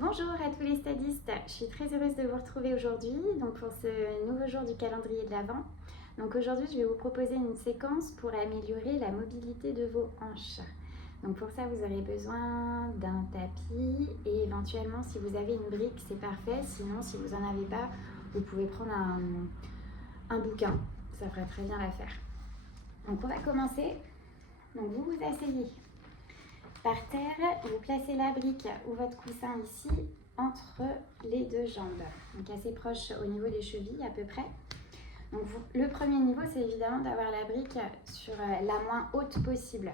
Bonjour à tous les stadistes, je suis très heureuse de vous retrouver aujourd'hui pour ce nouveau jour du calendrier de l'Avent. Donc aujourd'hui je vais vous proposer une séquence pour améliorer la mobilité de vos hanches. Donc pour ça vous aurez besoin d'un tapis et éventuellement si vous avez une brique c'est parfait, sinon si vous n'en avez pas vous pouvez prendre un bouquin, ça fera très bien l'affaire. Donc on va commencer, donc vous vous asseyez par terre, vous placez la brique ou votre coussin ici entre les deux jambes, donc assez proche au niveau des chevilles à peu près. Donc le premier niveau, c'est évidemment d'avoir la brique sur la moins haute possible.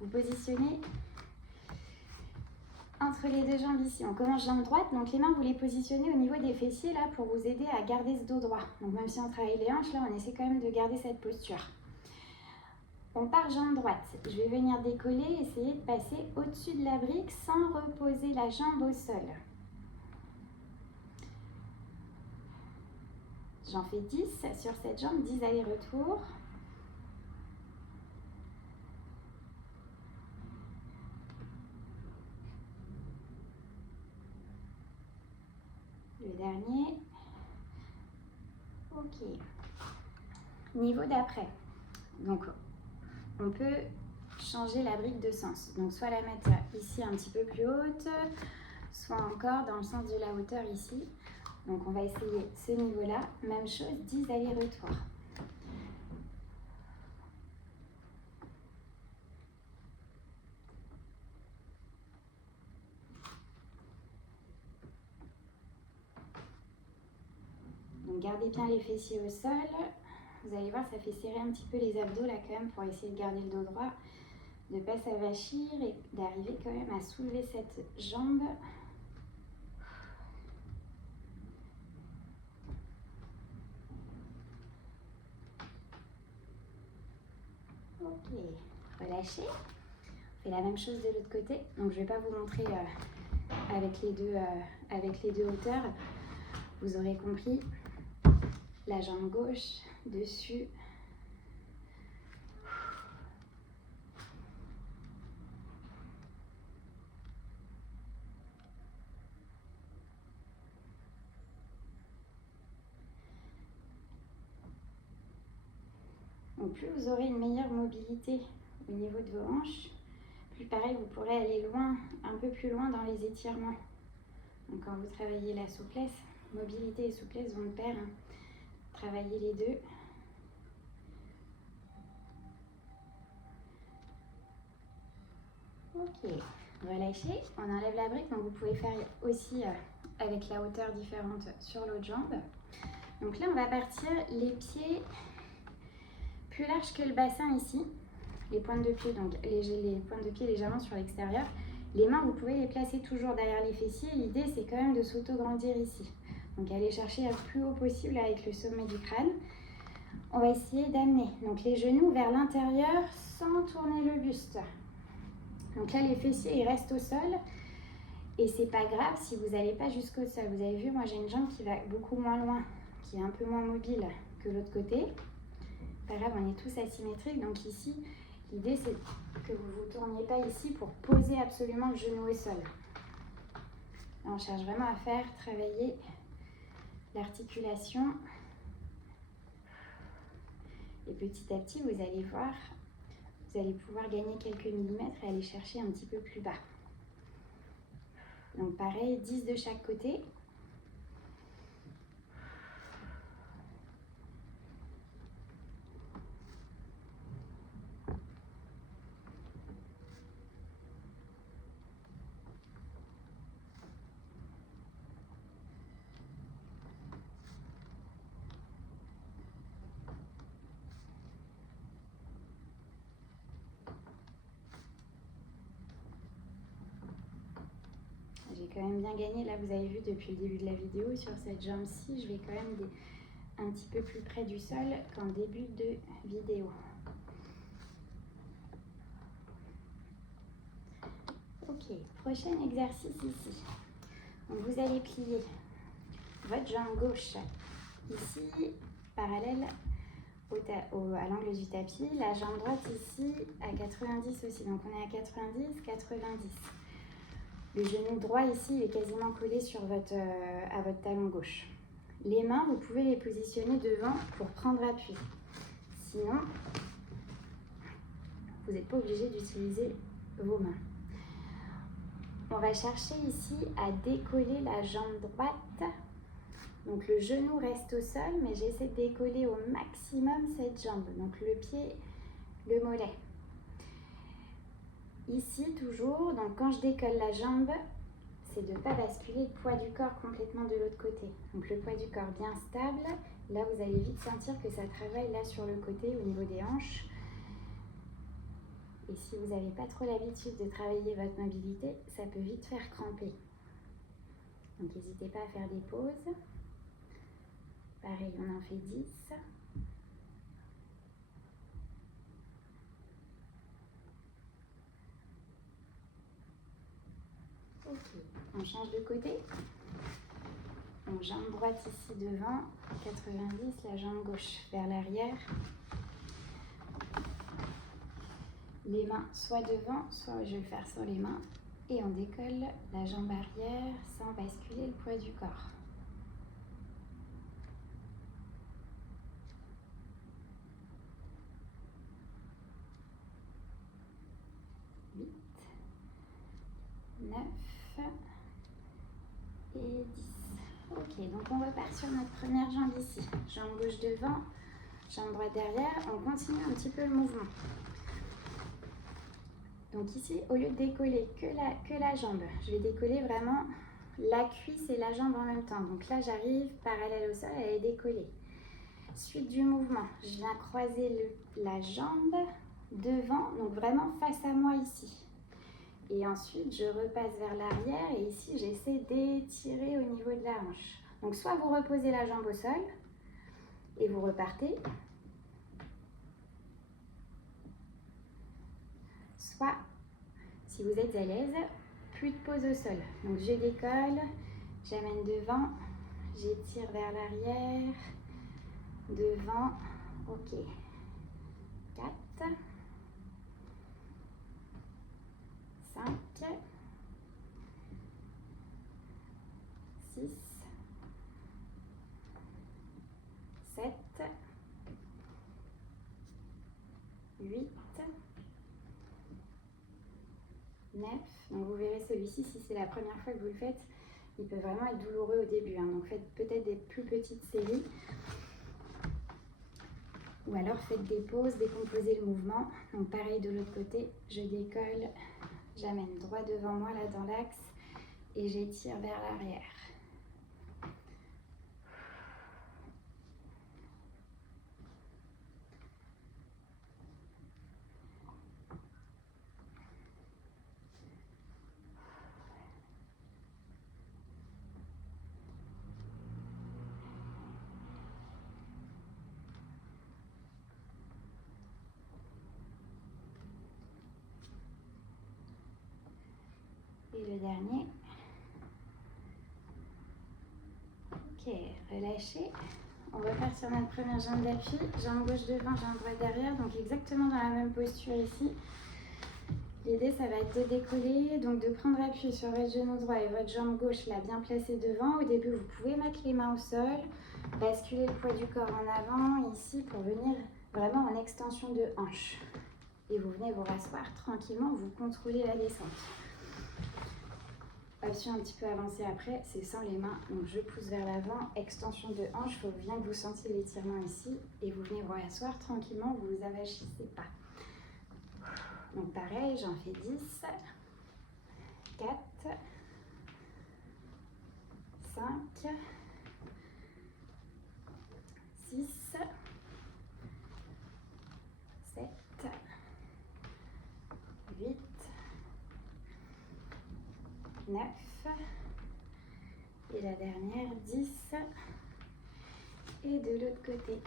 Vous positionnez entre les deux jambes ici. On commence jambe droite, donc les mains vous les positionnez au niveau des fessiers là pour vous aider à garder ce dos droit. Donc même si on travaille les hanches, là on essaie quand même de garder cette posture. On part jambe droite. Je vais venir décoller, essayer de passer au-dessus de la brique sans reposer la jambe au sol. J'en fais 10 sur cette jambe, 10 allers-retours. Le dernier. Ok. Niveau d'après. Donc, on peut changer la brique de sens. Donc, soit la mettre ici un petit peu plus haute, soit encore dans le sens de la hauteur ici. Donc, on va essayer ce niveau-là. Même chose, 10 allers-retours. Donc, gardez bien les fessiers au sol. Vous allez voir, ça fait serrer un petit peu les abdos là quand même pour essayer de garder le dos droit, de ne pas s'avachir et d'arriver quand même à soulever cette jambe. Ok, relâchez. On fait la même chose de l'autre côté. Donc je ne vais pas vous montrer avec les deux hauteurs. Vous aurez compris. La jambe gauche dessus. Donc plus vous aurez une meilleure mobilité au niveau de vos hanches, plus pareil vous pourrez aller loin, un peu plus loin dans les étirements. Donc quand vous travaillez la souplesse, mobilité et souplesse vont de pair. Travaillez les deux. Ok, relâchez. On enlève la brique, donc vous pouvez faire aussi avec la hauteur différente sur l'autre jambe. Donc là, on va partir les pieds plus larges que le bassin ici. Les pointes de pied, donc les pointes de pied légèrement sur l'extérieur. Les mains, vous pouvez les placer toujours derrière les fessiers. L'idée, c'est quand même de s'auto-grandir ici. Donc aller chercher le plus haut possible avec le sommet du crâne. On va essayer d'amener donc les genoux vers l'intérieur sans tourner le buste. Donc là, les fessiers, ils restent au sol. Et c'est pas grave si vous n'allez pas jusqu'au sol. Vous avez vu, moi, j'ai une jambe qui va beaucoup moins loin, qui est un peu moins mobile que l'autre côté. Pas grave, on est tous asymétriques. Donc ici, l'idée, c'est que vous ne vous tourniez pas ici pour poser absolument le genou au sol. Là, on cherche vraiment à faire travailler l'articulation. Et petit à petit, vous allez voir, vous allez pouvoir gagner quelques millimètres et aller chercher un petit peu plus bas. Donc pareil, 10 de chaque côté. J'ai quand même bien gagné. Là, vous avez vu depuis le début de la vidéo, sur cette jambe-ci, je vais quand même un petit peu plus près du sol qu'en début de vidéo. Ok, prochain exercice ici. Donc, vous allez plier votre jambe gauche ici, parallèle à l'angle du tapis. La jambe droite ici à 90 aussi. Donc, on est à 90, 90. Le genou droit ici il est quasiment collé sur à votre talon gauche. Les mains, vous pouvez les positionner devant pour prendre appui. Sinon, vous n'êtes pas obligé d'utiliser vos mains. On va chercher ici à décoller la jambe droite. Donc le genou reste au sol, mais j'essaie de décoller au maximum cette jambe. Donc le pied, le mollet. Ici toujours, donc quand je décolle la jambe, c'est de ne pas basculer le poids du corps complètement de l'autre côté. Donc le poids du corps bien stable. Là, vous allez vite sentir que ça travaille là sur le côté au niveau des hanches. Et si vous n'avez pas trop l'habitude de travailler votre mobilité, ça peut vite faire cramper. Donc n'hésitez pas à faire des pauses. Pareil, on en fait 10. Ok, on change de côté. Donc jambe droite ici devant, 90, la jambe gauche vers l'arrière. Les mains soit devant, soit je vais le faire sur les mains. Et on décolle la jambe arrière sans basculer le poids du corps. 8, 9 et 10. Ok, donc on repart sur notre première jambe ici. Jambe gauche devant, jambe droite derrière. On continue un petit peu le mouvement. Donc ici, au lieu de décoller que la jambe, je vais décoller vraiment la cuisse et la jambe en même temps. Donc là, j'arrive parallèle au sol, elle est décollée. Suite du mouvement, je viens croiser la jambe devant, donc vraiment face à moi ici. Et ensuite, je repasse vers l'arrière et ici, j'essaie d'étirer au niveau de la hanche. Donc soit vous reposez la jambe au sol et vous repartez, soit, si vous êtes à l'aise, plus de pause au sol. Donc je décolle, j'amène devant, j'étire vers l'arrière, devant, ok. 4, 5, 6, 7, 8, 9. Donc vous verrez celui-ci, si c'est la première fois que vous le faites, il peut vraiment être douloureux au début. Donc faites peut-être des plus petites séries. Ou alors faites des pauses, décomposez le mouvement. Donc pareil de l'autre côté, je décolle, j'amène droit devant moi là dans l'axe et j'étire vers l'arrière. Et le dernier. Ok, relâchez. On repart sur notre première jambe d'appui. Jambe gauche devant, jambe droite derrière. Donc exactement dans la même posture ici. L'idée, ça va être de décoller, donc de prendre appui sur votre genou droit et votre jambe gauche là bien placée devant. Au début, vous pouvez mettre les mains au sol, basculer le poids du corps en avant ici pour venir vraiment en extension de hanche. Et vous venez vous rasseoir tranquillement, vous contrôlez la descente. Option un petit peu avancée après, c'est sans les mains. Donc je pousse vers l'avant, extension de hanche, il faut bien que vous sentiez l'étirement ici. Et vous venez vous rasseoir tranquillement, vous ne vous avachissez pas. Donc pareil, j'en fais 10, 4, 5, 6, 7, 8, 9, et la dernière 10, et de l'autre côté.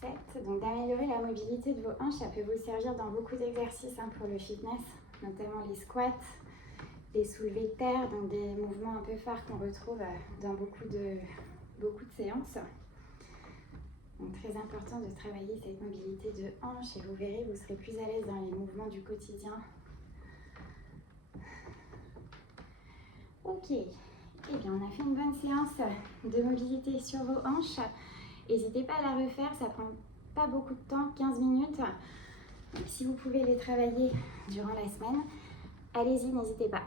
7. Donc d'améliorer la mobilité de vos hanches, ça peut vous servir dans beaucoup d'exercices pour le fitness, notamment les squats, les soulevés de terre, donc des mouvements un peu phares qu'on retrouve dans beaucoup de séances. Donc très important de travailler cette mobilité de hanche et vous verrez, vous serez plus à l'aise dans les mouvements du quotidien. Ok, eh bien on a fait une bonne séance de mobilité sur vos hanches. N'hésitez pas à la refaire, ça prend pas beaucoup de temps, 15 minutes. Donc, si vous pouvez les travailler durant la semaine, allez-y, n'hésitez pas.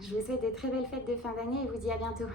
Je vous souhaite de très belles fêtes de fin d'année et vous dis à bientôt.